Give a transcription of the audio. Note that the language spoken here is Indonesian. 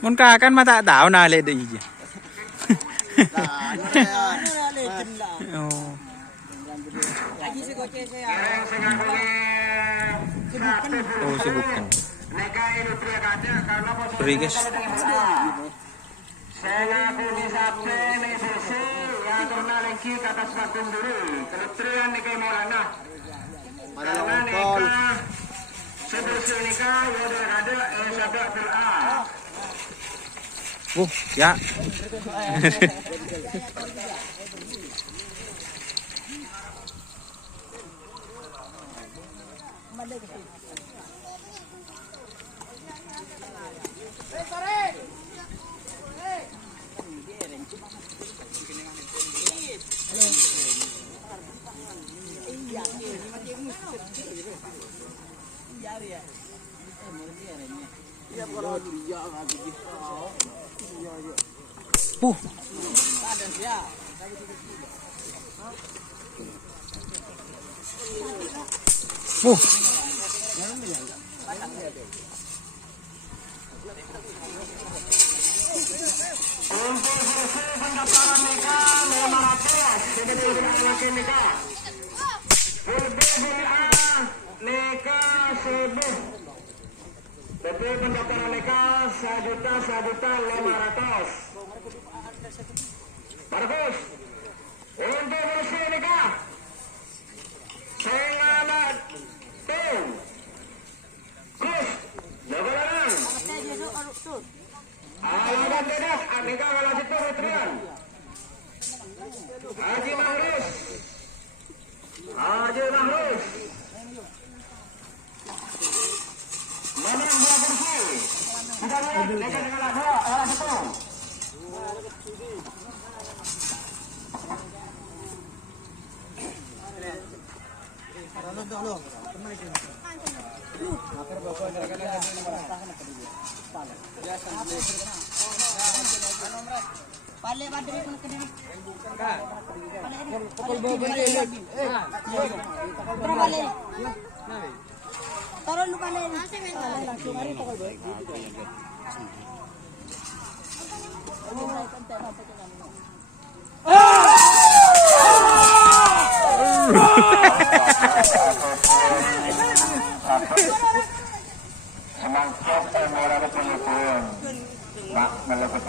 Mun kakan mata tahu na le de iji. Oh. Oh, sibukkan. Beri guys. Saya pilih satu sisi yang kena lengki ke atas bakun dulu. Kementerian Nikai Maulana. Karena nikah sebelum nikah udah ada sabda A. Ya. Pendaftaran nikah 500 sebagai nikah. Nikah subuh. PP pendaftaran nikah 1.500.000. Bagus. Untuk bersih nikah. Selamat tim. Kus. Jagalan. Alamat dedak, nikah kalau situ Putrian. Haji Mahrus. Menang dua bersih. Kita lihat nikah dengan dua orang situ. Pale badri pun kena. Taruh lu pale. Langsung hari pokok boy. Semangkuk merah pun. Mak melepas